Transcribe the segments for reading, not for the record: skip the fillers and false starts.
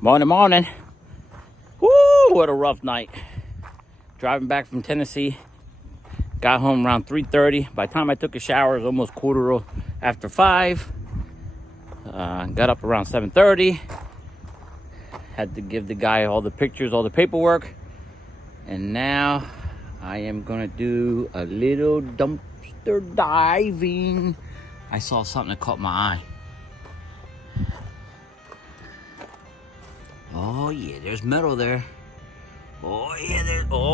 Morning, morning. Woo, what a rough night. Driving back from Tennessee. Got home around 3:30. By the time I took a shower, it was almost quarter after 5. Got up around 7:30. Had to give the guy all the pictures, all the paperwork. And now I am gonna do a little dumpster diving. I saw something that caught my eye. Oh yeah, there's metal there. Oh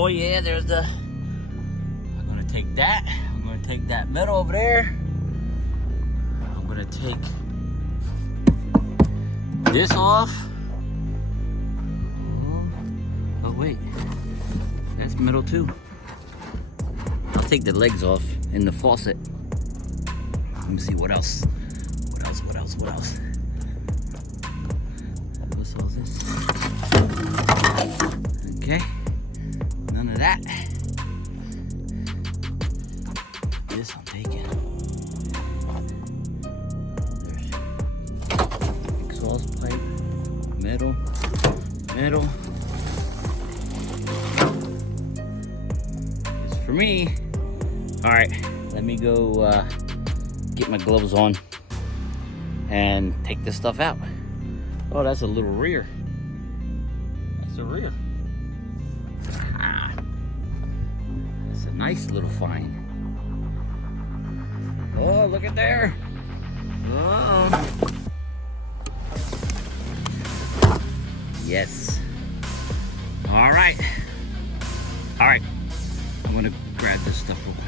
yeah, there's the. I'm gonna take that. I'm gonna take that metal over there. I'm gonna take this off. Oh wait, that's metal too. I'll take the legs off and the faucet. Let me see what else. What else? What's all this? Okay, none of that. This I'm taking. There's exhaust pipe, metal. It's for me. All right, let me go get my gloves on and take this stuff out. Oh, that's a little rear. That's a rear. That's a nice little find. Oh, look at there. Oh. Yes. All right. I'm gonna grab this stuff real quick.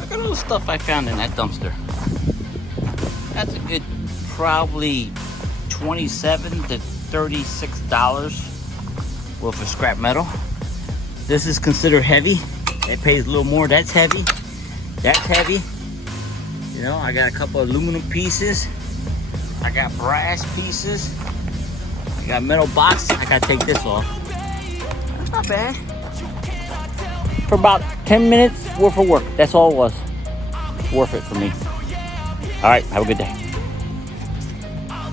Look at all the stuff I found in that dumpster. That's a good probably $27 to $36 worth of scrap metal. This is considered heavy. It pays a little more. That's heavy. That's heavy. You know, I got a couple of aluminum pieces. I got brass pieces. I got metal box. I gotta take this off. That's not bad. For about 10 minutes worth of work. That's all it was. It's worth it for me. All right, have a good day.